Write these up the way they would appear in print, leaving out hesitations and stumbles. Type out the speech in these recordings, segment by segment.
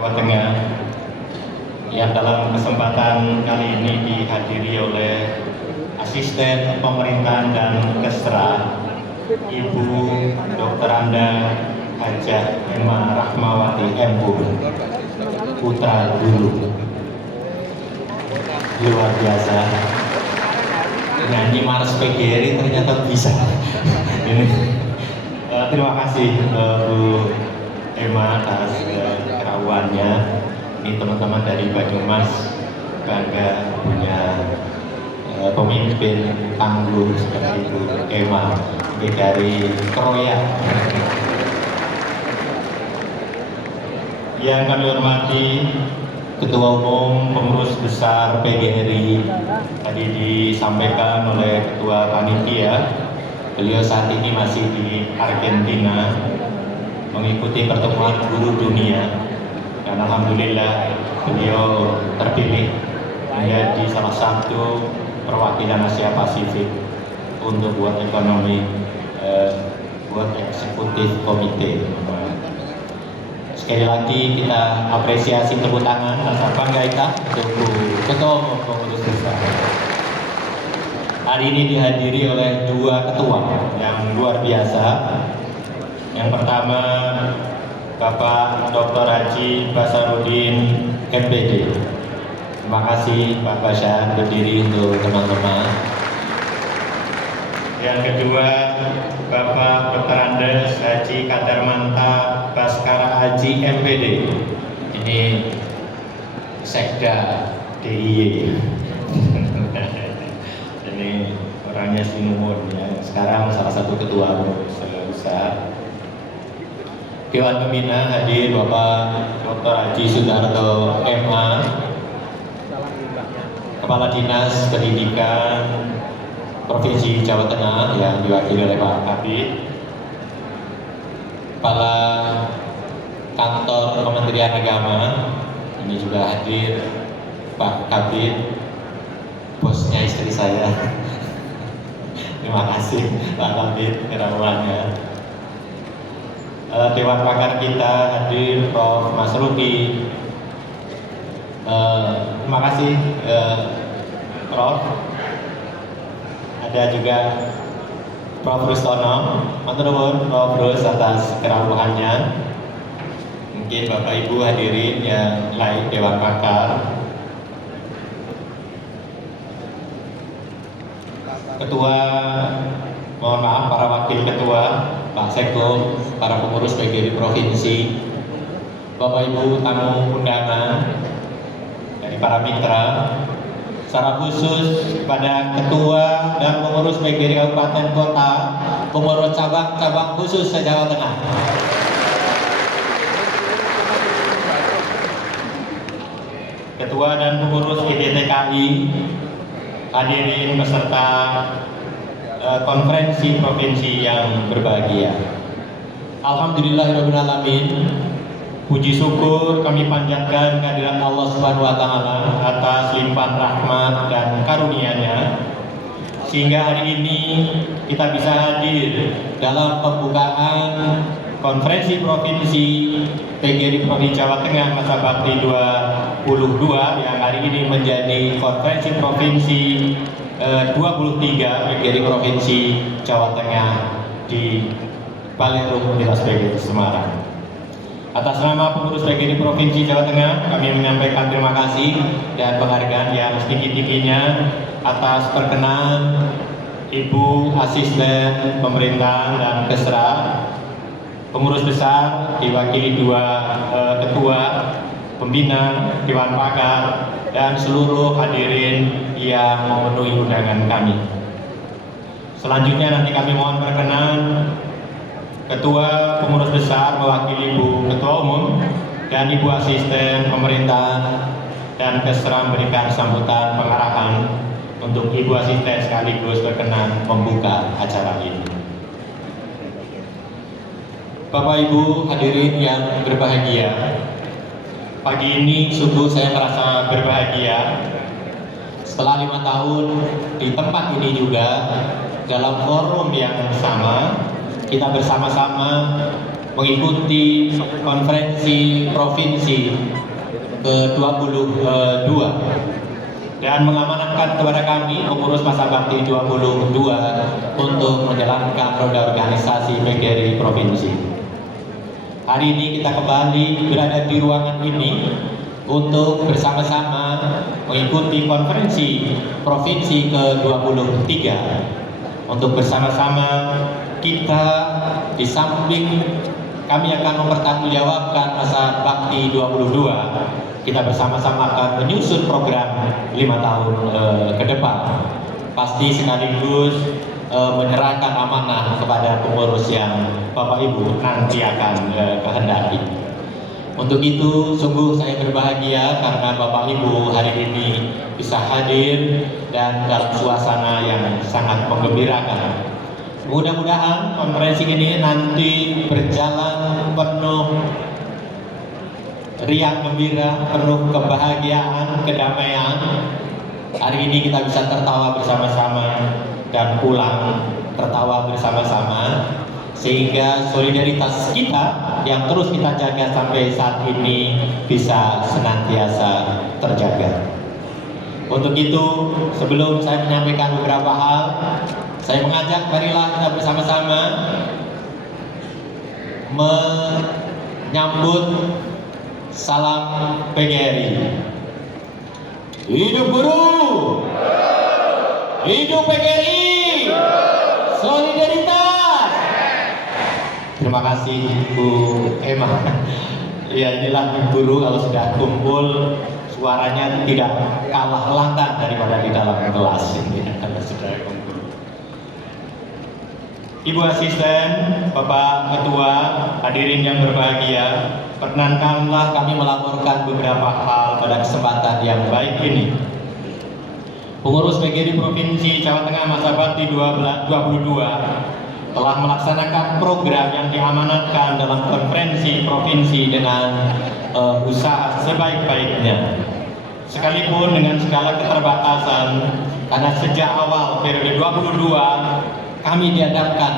Jawa Tengah yang dalam kesempatan kali ini dihadiri oleh Asisten Pemerintahan dan Kesra Ibu Dr. Anda Hajah Emma Rahmawati MPU Putra Guru. Luar biasa, nyanyi Mars PGRI ternyata bisa. Ini terima kasih Bu Emma atas kerawannya. Ini teman-teman dari Banyumas bangga punya pemimpin tangguh seperti Bu Emma. Ini dari Kroya. Yang kami hormati Ketua Umum Pengurus Besar PGRI, tadi disampaikan oleh Ketua Panitia, beliau saat ini masih di Argentina mengikuti pertemuan guru dunia, dan alhamdulillah beliau terpilih menjadi salah satu perwakilan Asia Pasifik untuk World Economic World Executive Committee. Sekali lagi kita apresiasi, tepuk tangan rasa bangga kita untuk Ketua Umum Pengurus Besar. Hari ini dihadiri oleh dua ketua yang luar biasa. Yang pertama Bapak Dr. Haji Basarudin MPD. Terima kasih Pak Basar, berdiri untuk teman-teman. Yang kedua Bapak Dr. Andes Haji Kadarmanta Baskara Haji MPD. Ini Sekda DIY. Ini orangnya Sinuwun ya. Sekarang salah satu ketua besar. Dewan Pembina hadir Bapak Dr. Haji Sudarto MA, Kepala Dinas Pendidikan Provinsi Jawa Tengah yang diwakili oleh Pak Kabid, Kepala Kantor Kementerian Agama, ini juga hadir Pak Kabid, bosnya istri saya. Terima kasih Pak Kabid kerawannya. Dewan Pakar kita hadir Prof. Mas Ruki. Terima kasih Prof. Ada juga Prof. Rustono, matur nuwun Prof. Rus atas kerawuhannya. Mungkin Bapak Ibu hadirin yang lain Dewan Pakar, Ketua, mohon maaf para wakil ketua, Pak Sekko, para pengurus PGRI Provinsi, Bapak Ibu tamu undangan dari para mitra, secara khusus kepada Ketua dan pengurus PGRI Kabupaten Kota, pengurus cabang-cabang khusus se-Jawa Tengah. Ketua dan pengurus IDTKI, hadirin peserta konferensi provinsi yang berbahagia. Alhamdulillahirrahmanirrahim. Puji syukur kami panjatkan kehadiran Allah Subhanahu wa Ta'ala atas limpahan rahmat dan karunia-Nya, sehingga hari ini kita bisa hadir dalam pembukaan konferensi provinsi PGRI Provinsi Jawa Tengah masa bakti 22 yang hari ini menjadi konferensi provinsi 23 PGRI Provinsi Jawa Tengah di Balai Universitas PGRI Semarang. Atas nama pengurus PGRI Provinsi Jawa Tengah, kami menyampaikan terima kasih dan penghargaan yang setinggi-tingginya atas perkenan Ibu Asisten Pemerintahan dan Kesra, pengurus besar diwakili dua ketua, pembina, dewan pakar, dan seluruh hadirin yang memenuhi undangan kami. Selanjutnya nanti kami mohon perkenan Ketua Pengurus Besar mewakili Ibu Ketua Umum dan Ibu Asisten Pemerintahan dan Kesra memberikan sambutan pengarahan untuk Ibu Asisten sekaligus berkenan membuka acara ini. Bapak Ibu hadirin yang berbahagia, pagi ini sungguh saya merasa berbahagia setelah 5 tahun di tempat ini juga dalam forum yang sama kita bersama-sama mengikuti konferensi provinsi ke-22 dan mengamanatkan kepada kami pengurus masa bakti 22 untuk menjalankan roda organisasi PGRI Provinsi. Hari ini kita kembali berada di ruangan ini untuk bersama-sama mengikuti konferensi provinsi ke-23. Untuk bersama-sama kita di samping kami akan mempertanggungjawabkan masa bakti 22, kita bersama-sama akan menyusun program 5 tahun ke depan. Pasti sekaligus menyerahkan amanah kepada pengurus yang Bapak Ibu nanti akan kehendaki. Untuk itu sungguh saya berbahagia karena Bapak Ibu hari ini bisa hadir dan dalam suasana yang sangat menggembirakan. Mudah-mudahan konferensi ini nanti berjalan penuh riang gembira, penuh kebahagiaan, kedamaian. Hari ini kita bisa tertawa bersama-sama dan pulang tertawa bersama-sama, sehingga solidaritas kita yang terus kita jaga sampai saat ini bisa senantiasa terjaga. Untuk itu, sebelum saya menyampaikan beberapa hal, saya mengajak marilah kita bersama-sama menyambut salam PGRI. Hidup guru, hidup PGRI, solidaritas. Terima kasih Bu Emma. Ya, inilah guru kalau sudah kumpul suaranya tidak kalah lantang daripada di dalam kelas ini karena sudah kumpul. Ibu Asisten, Bapak Ketua, hadirin yang berbahagia, perkenankanlah kami melaporkan beberapa hal pada kesempatan yang baik ini. Pengurus PGRI Provinsi Jawa Tengah masa bakti 22 telah melaksanakan program yang diamanatkan dalam konferensi provinsi dengan usaha sebaik-baiknya. Sekalipun dengan segala keterbatasan, karena sejak awal periode 22 kami dihadapkan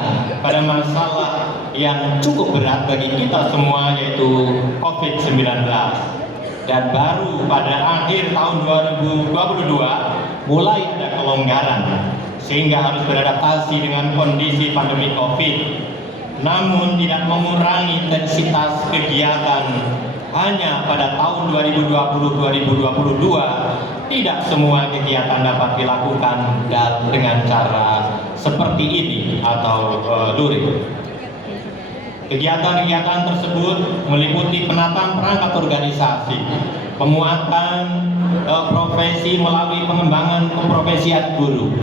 pada masalah yang cukup berat bagi kita semua, yaitu COVID-19. Dan baru pada akhir tahun 2022 mulai ada kelonggaran, sehingga harus beradaptasi dengan kondisi pandemi COVID. Namun tidak mengurangi intensitas kegiatan. Hanya pada tahun 2020-2022 tidak semua kegiatan dapat dilakukan dengan cara seperti ini atau luring. Kegiatan-kegiatan tersebut meliputi penataan perangkat organisasi, penguatan profesi melalui pengembangan keprofesian guru,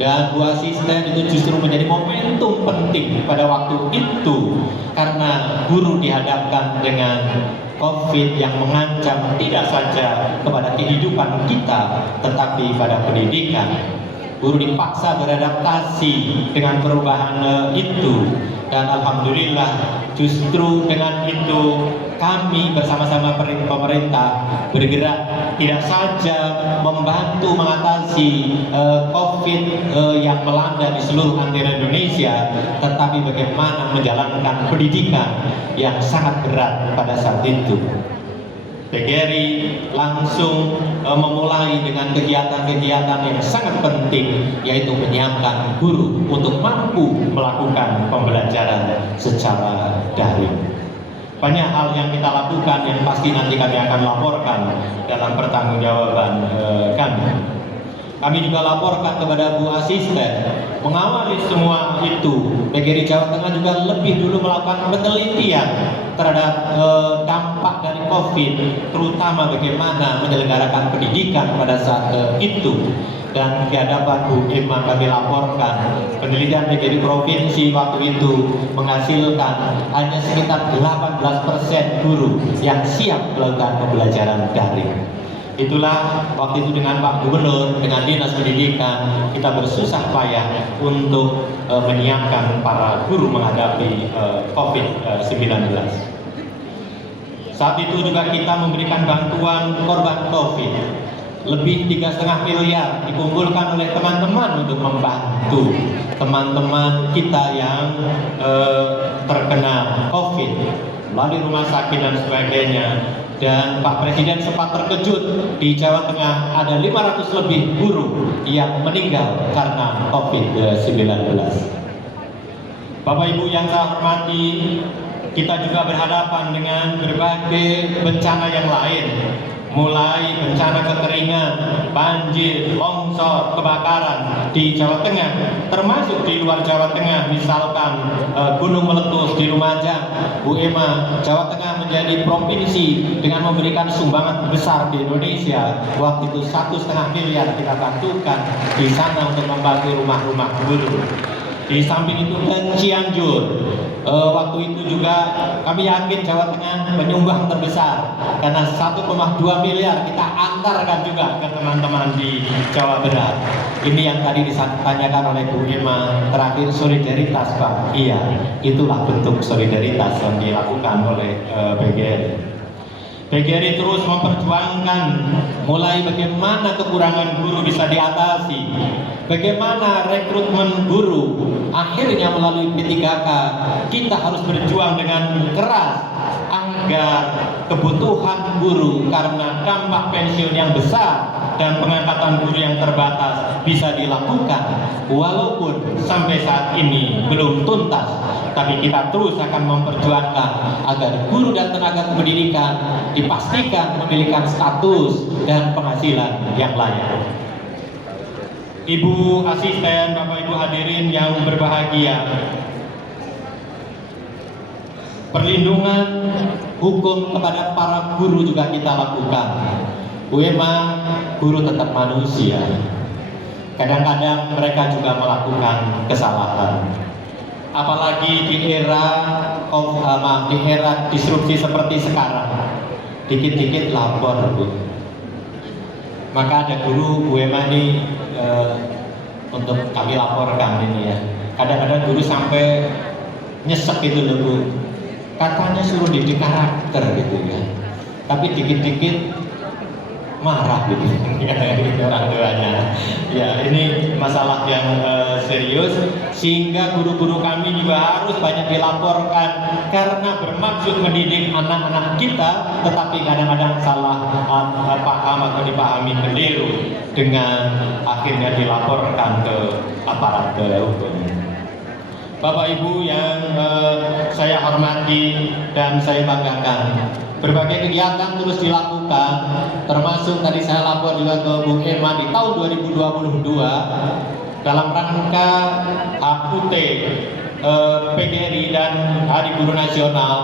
dan Bu Asisten itu justru menjadi momentum penting pada waktu itu karena guru dihadapkan dengan COVID yang mengancam tidak saja kepada kehidupan kita tetapi pada pendidikan. Guru dipaksa beradaptasi dengan perubahan itu, dan alhamdulillah justru dengan itu kami bersama-sama pemerintah bergerak tidak saja membantu mengatasi COVID yang melanda di seluruh antara Indonesia, tetapi bagaimana menjalankan pendidikan yang sangat berat pada saat itu. PGRI langsung memulai dengan kegiatan-kegiatan yang sangat penting, yaitu menyiapkan guru untuk mampu melakukan pembelajaran secara daring. Banyak hal yang kita lakukan yang pasti nanti kami akan laporkan dalam pertanggungjawaban kami. Kami juga laporkan kepada Bu Asisten mengawali semua itu. PGRI Jawa Tengah juga lebih dulu melakukan penelitian terhadap dampak dari COVID, terutama bagaimana menyelenggarakan pendidikan pada saat itu. Dan di hadapan Bu Emma kami laporkan penelitian PGRI Provinsi waktu itu menghasilkan hanya sekitar 18% guru yang siap melakukan pembelajaran daring. Itulah waktu itu dengan Pak Gubernur, dengan Dinas Pendidikan, kita bersusah payah untuk menyiapkan para guru menghadapi COVID-19. Saat itu juga kita memberikan bantuan korban COVID. lebih 3,5 miliar dikumpulkan oleh teman-teman untuk membantu teman-teman kita yang terkena COVID melalui rumah sakit dan sebagainya. Dan Pak Presiden sempat terkejut, di Jawa Tengah ada 500 lebih guru yang meninggal karena COVID-19. Bapak Ibu yang saya hormati, kita juga berhadapan dengan berbagai bencana yang lain, mulai bencana kekeringan, banjir, longsor, kebakaran di Jawa Tengah, termasuk di luar Jawa Tengah, misalkan gunung meletus di Lumajang. Bu Ema, Jawa Tengah menjadi provinsi dengan memberikan sumbangan besar di Indonesia. Waktu itu 1,5 miliar kita bantukan di sana untuk membantu rumah-rumah guru. Di samping itu ke Cianjur, waktu itu juga kami yakin Jawa Tengah menyumbang terbesar karena 1,2 miliar kita antarkan juga ke teman-teman di Jawa Barat. Ini yang tadi ditanyakan oleh Bu Ema, terakhir solidaritas Pak. Iya, itulah bentuk solidaritas yang dilakukan oleh PGRI. PGRI terus memperjuangkan mulai bagaimana kekurangan guru bisa diatasi, bagaimana rekrutmen guru. Akhirnya melalui P3K kita harus berjuang dengan keras agar kebutuhan guru karena dampak pensiun yang besar dan pengangkatan guru yang terbatas bisa dilakukan, walaupun sampai saat ini belum tuntas. Tapi kita terus akan memperjuangkan agar guru dan tenaga pendidikan dipastikan memiliki status dan penghasilan yang layak. Ibu asisten, Bapak Ibu hadirin yang berbahagia, perlindungan hukum kepada para guru juga kita lakukan. Bu Ema, guru tetap manusia. Kadang-kadang mereka juga melakukan kesalahan. Apalagi di era disrupsi seperti sekarang, dikit-dikit lapor, Bu. Maka ada guru Bu Ema ini untuk kami laporkan ini ya. Kadang-kadang guru sampai nyesek gitu loh, Bu. Katanya suruh didik karakter gitu ya. Tapi dikit-dikit marah gitu orang tuanya. Ya, ini masalah yang serius, sehingga guru-guru kami juga harus banyak dilaporkan karena bermaksud mendidik anak-anak kita, tetapi kadang-kadang salah paham atau dipahami keliru, dengan akhirnya dilaporkan ke aparat hukum. Bapak Ibu yang saya hormati dan saya banggakan, berbagai kegiatan terus dilakukan, termasuk tadi saya lapor juga ke Bu Ema di tahun 2022 dalam rangka HUT PGRI dan Hari Guru Nasional.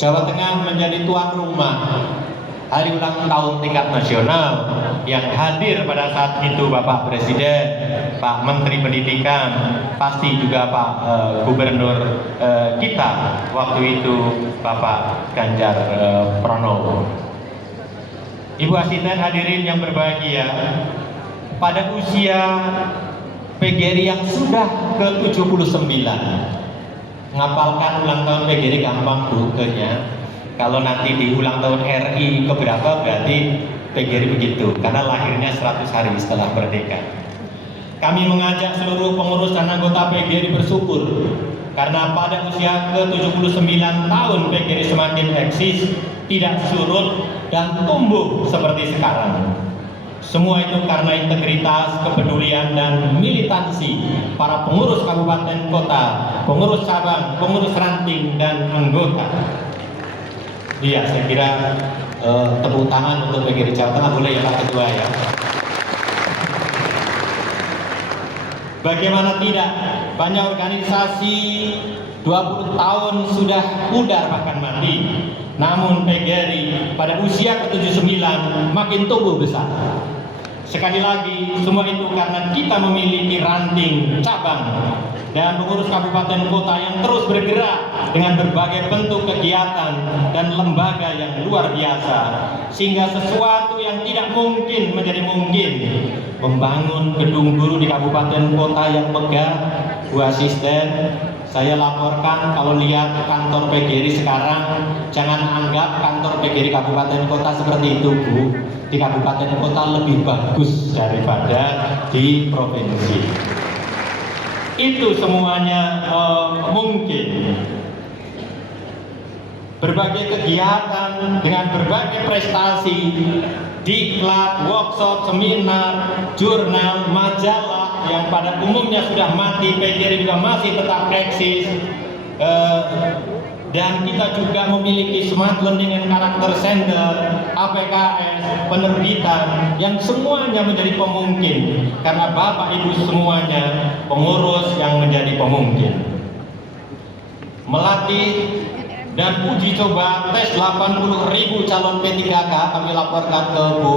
Jawa Tengah menjadi tuan rumah hari ulang tahun tingkat nasional, yang hadir pada saat itu Bapak Presiden, Pak Menteri Pendidikan, pasti juga Pak Gubernur kita waktu itu Bapak Ganjar Pranowo. Ibu asisten hadirin yang berbahagia, pada usia PGRI yang sudah ke-79, ngapalkan ulang tahun PGRI gampang Bu kayaknya. Kalau nanti di ulang tahun RI keberapa berarti PGRI begitu, karena lahirnya 100 hari setelah merdeka. Kami mengajak seluruh pengurus dan anggota PGRI bersyukur karena pada usia ke-79 tahun PGRI semakin eksis, tidak surut dan tumbuh seperti sekarang. Semua itu karena integritas, kepedulian, dan militansi para pengurus kabupaten kota, pengurus cabang, pengurus ranting, dan anggota. Iya, saya kira tepuk tangan untuk PGRI Jawa Tengah boleh ya Pak Ketua ya. Bagaimana tidak, banyak organisasi 20 tahun sudah pudar bahkan mati. Namun PGRI pada usia ke-79 makin tumbuh besar. Sekali lagi, semua itu karena kita memiliki ranting, cabang, dan pengurus kabupaten kota yang terus bergerak dengan berbagai bentuk kegiatan dan lembaga yang luar biasa, sehingga sesuatu yang tidak mungkin menjadi mungkin. Membangun gedung guru di kabupaten kota yang megah, Bu Asisten, Saya laporkan kalau lihat kantor PGRI sekarang, jangan anggap kantor PGRI kabupaten kota seperti itu, Bu. Di kabupaten kota lebih bagus daripada di provinsi. Itu semuanya mungkin. Berbagai kegiatan dengan berbagai prestasi, diklat, workshop, seminar, jurnal, majalah yang pada umumnya sudah mati, PGRI juga masih tetap eksis. Dan kita juga memiliki smart learning and karakter center, APKS, penerbitan yang semuanya menjadi pemungkin karena Bapak Ibu semuanya pengurus yang menjadi pemungkin. Melatih dan uji coba tes 80.000 calon P3K kami laporkan ke Bu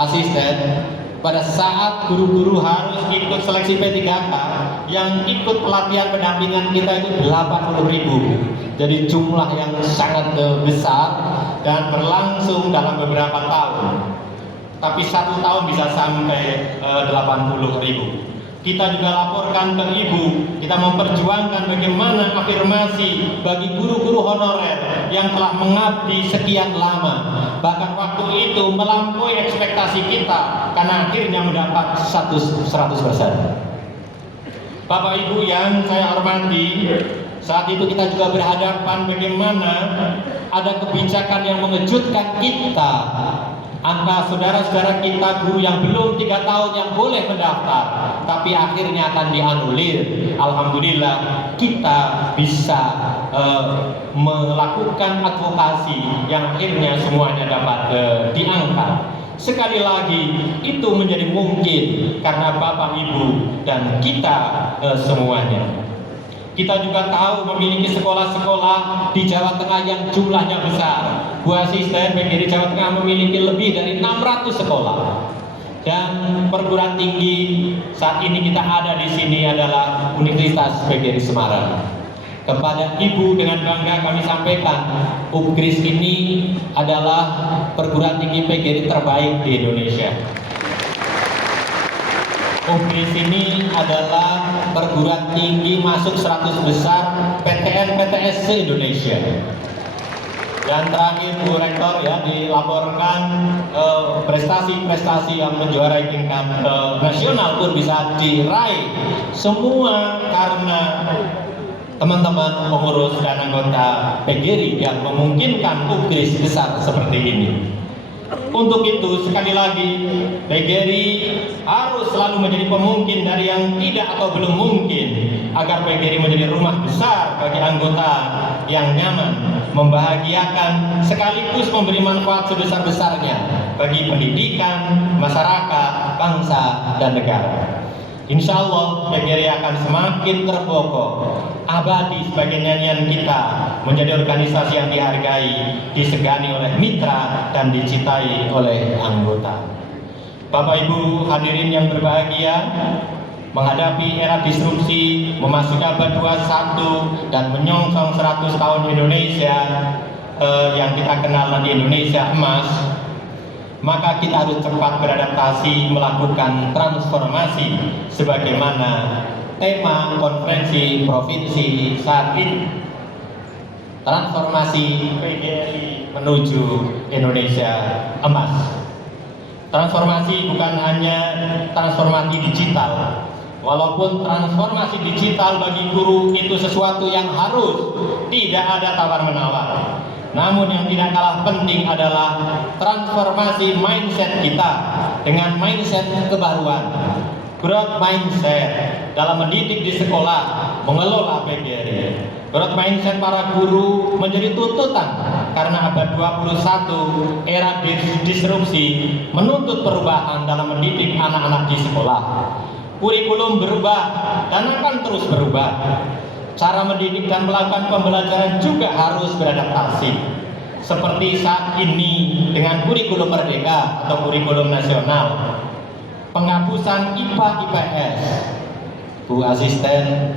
Asisten. Pada saat guru-guru harus ikut seleksi P3K, yang ikut pelatihan pendampingan kita itu 80.000. Jadi jumlah yang sangat besar dan berlangsung dalam beberapa tahun. Tapi 1 tahun bisa sampai 80.000. Kita juga laporkan ke Ibu, kita memperjuangkan bagaimana afirmasi bagi guru-guru honorer yang telah mengabdi sekian lama. Bahkan waktu itu melampaui ekspektasi kita karena akhirnya mendapat 100%. Bapak Ibu yang saya hormati, saat itu kita juga berhadapan bagaimana ada kebijakan yang mengejutkan kita. Angka saudara-saudara kita guru yang belum 3 tahun yang boleh mendaftar, tapi akhirnya akan dianulir. Alhamdulillah kita bisa melakukan advokasi yang akhirnya semuanya dapat diangkat. Sekali lagi itu menjadi mungkin karena Bapak Ibu dan kita semuanya. Kita juga tahu memiliki sekolah-sekolah di Jawa Tengah yang jumlahnya besar. Bu Asisten PGRI Jawa Tengah memiliki lebih dari 600 sekolah. Dan perguruan tinggi saat ini kita ada di sini adalah Universitas PGRI Semarang. Kepada Ibu dengan bangga kami sampaikan, UPGRIS ini adalah perguruan tinggi PGRI terbaik di Indonesia. UPGRIS ini adalah perguruan tinggi masuk 100 besar PTN-PTS se-Indonesia. Dan terakhir Bu Rektor ya dilaporkan prestasi-prestasi yang menjuarai tingkat nasional pun bisa diraih semua karena teman-teman pengurus dan anggota PGRI yang memungkinkan UPGRIS besar seperti ini. Untuk itu sekali lagi PGRI harus selalu menjadi pemungkin dari yang tidak atau belum mungkin agar PGRI menjadi rumah besar bagi anggota yang nyaman, membahagiakan sekaligus memberi manfaat sebesar-besarnya bagi pendidikan, masyarakat, bangsa, dan negara. Insya Allah PGRI akan semakin terpokok, abadi sebagai nyanyian kita, menjadi organisasi yang dihargai, disegani oleh mitra, dan dicintai oleh anggota. Bapak Ibu hadirin yang berbahagia, menghadapi era disrupsi, memasuki abad 21 dan menyongsong 100 tahun Indonesia yang kita kenal nanti Indonesia emas, maka kita harus cepat beradaptasi melakukan transformasi sebagaimana tema konferensi provinsi saat ini, transformasi PGRI menuju Indonesia emas. Transformasi bukan hanya transformasi digital, walaupun transformasi digital bagi guru itu sesuatu yang harus, tidak ada tawar-menawar. Namun yang tidak kalah penting adalah transformasi mindset kita dengan mindset kebaruan, growth mindset dalam mendidik di sekolah, mengelola PGRI. Growth mindset para guru menjadi tuntutan karena abad 21 era disrupsi menuntut perubahan dalam mendidik anak-anak di sekolah. Kurikulum berubah dan akan terus berubah. Cara mendidik dan melakukan pembelajaran juga harus beradaptasi. Seperti saat ini dengan kurikulum merdeka atau kurikulum nasional, penghapusan IPA IPS. Bu Asisten,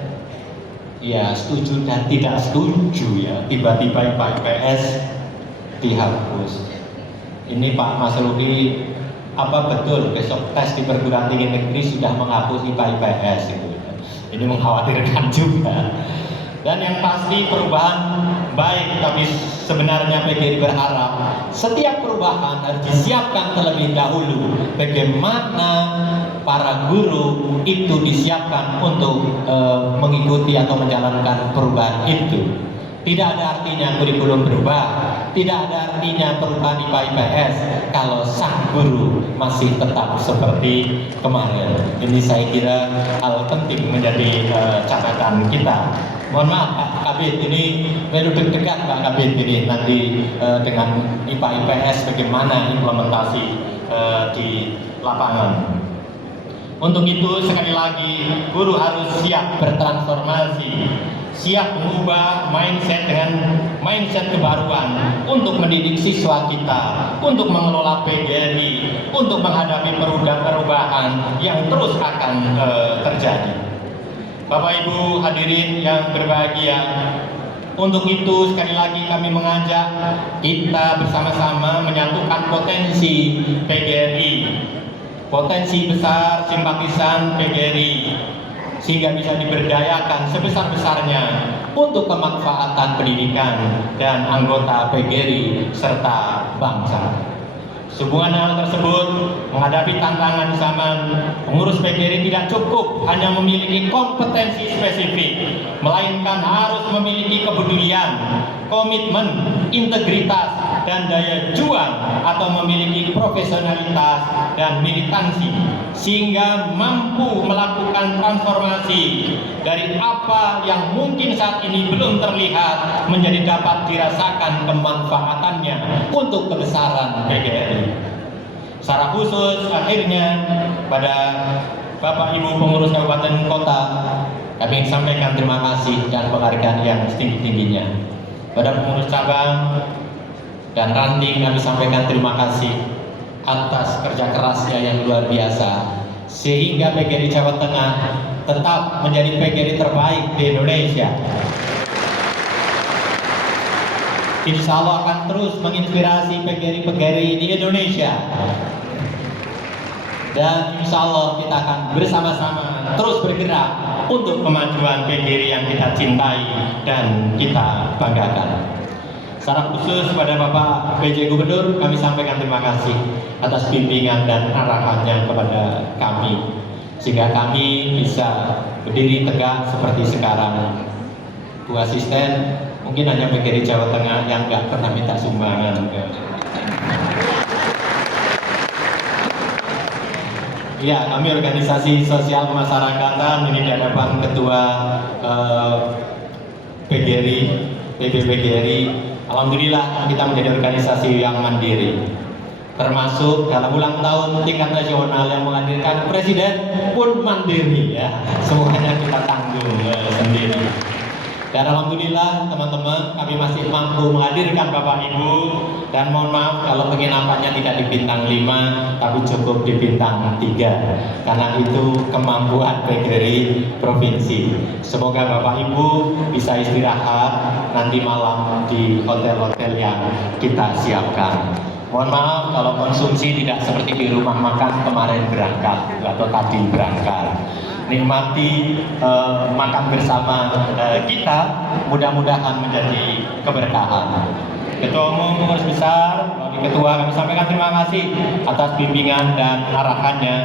ya setuju dan tidak setuju ya. Tiba-tiba IPA IPS dihapus. Ini Pak Mas Rudi, apa betul besok tes di perguruan tinggi negeri sudah menghapus IPA IPS itu? Ini mengkhawatirkan juga. Dan yang pasti perubahan baik, tapi sebenarnya PGRI berharap setiap perubahan harus disiapkan terlebih dahulu. Bagaimana para guru itu disiapkan untuk mengikuti atau menjalankan perubahan itu. Tidak ada artinya kurikulum berubah, tidak ada artinya perubahan IPA IPS kalau sang guru masih tetap seperti kemarin. Ini saya kira hal penting menjadi catatan kita. Mohon maaf Pak Kabid, ini baru deg-degan Pak Kabid ini nanti dengan IPA IPS bagaimana implementasi di lapangan. Untuk itu sekali lagi guru harus siap bertransformasi, siap mengubah mindset dengan mindset kebaruan untuk mendidik siswa kita, untuk mengelola PGRI, untuk menghadapi perubahan yang terus akan terjadi. Bapak Ibu hadirin yang berbahagia, untuk itu sekali lagi kami mengajak kita bersama-sama menyatukan potensi PGRI, potensi besar simpatisan PGRI, sehingga bisa diberdayakan sebesar-besarnya untuk kemanfaatan pendidikan dan anggota PGRI serta bangsa. Sehubungan hal tersebut, menghadapi tantangan zaman, pengurus PGRI tidak cukup hanya memiliki kompetensi spesifik, melainkan harus memiliki kepedulian, komitmen, integritas, dan daya juang atau memiliki profesionalitas dan militansi, sehingga mampu melakukan transformasi dari apa yang mungkin saat ini belum terlihat menjadi dapat dirasakan kemanfaatannya untuk kebesaran PGRI. Secara khusus akhirnya pada Bapak Ibu pengurus kabupaten kota, kami sampaikan terima kasih dan penghargaan yang setinggi-tingginya. Pada pengurus cabang dan ranting kami sampaikan terima kasih atas kerja kerasnya yang luar biasa, sehingga PGRI Jawa Tengah tetap menjadi PGRI terbaik di Indonesia. Insya Allah akan terus menginspirasi PGRI-PGRI di Indonesia. Dan insya Allah kita akan bersama-sama terus bergerak untuk kemajuan PGRI yang kita cintai dan kita banggakan. Secara khusus kepada Bapak PJ Gubernur, kami sampaikan terima kasih atas bimbingan dan arahannya kepada kami, sehingga kami bisa berdiri tegak seperti sekarang. Bu Asisten, mungkin hanya PGRI Jawa Tengah yang nggak pernah minta sumbangan. Ya, kami organisasi sosial kemasyarakatan ini di hadapan Ketua PGRI, PGRI. Alhamdulillah kita menjadi organisasi yang mandiri, termasuk dalam ulang tahun tingkat nasional yang menghadirkan presiden pun mandiri ya, semuanya kita tanggung sendiri. Dan alhamdulillah teman-teman, kami masih mampu menghadirkan Bapak Ibu, dan mohon maaf kalau penginapannya tidak di bintang 5 tapi cukup di bintang 3, karena itu kemampuan PGRI provinsi. Semoga Bapak Ibu bisa istirahat nanti malam di hotel-hotel yang kita siapkan. Mohon maaf kalau konsumsi tidak seperti di rumah makan kemarin berangkat atau tadi berangkat. Nikmati makan bersama kita, mudah-mudahan menjadi keberkahan. Ketua Umum Pengurus Besar, Wakil Ketua, kami sampaikan terima kasih atas bimbingan dan arahannya.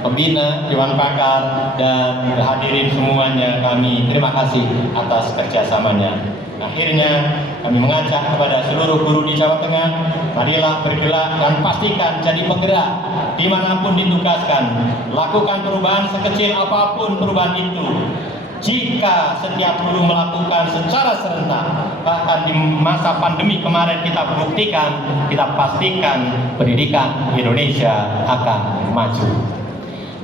Pembina, Dewan Pakar, dan hadirin semuanya, kami terima kasih atas kerjasamanya. Akhirnya kami mengajak kepada seluruh guru di Jawa Tengah, marilah bergerak dan pastikan jadi penggerak dimanapun ditugaskan. Lakukan perubahan sekecil apapun perubahan itu. Jika setiap guru melakukan secara serentak, bahkan di masa pandemi kemarin kita buktikan, kita pastikan pendidikan Indonesia akan maju.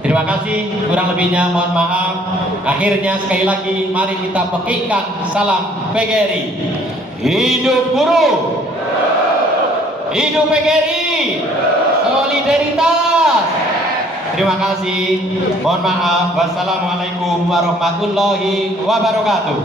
Terima kasih, kurang lebihnya mohon maaf. Akhirnya sekali lagi mari kita pekikan salam PGRI. Hidup guru, hidup PGRI, solidaritas. Terima kasih, mohon maaf. Wassalamualaikum warahmatullahi wabarakatuh.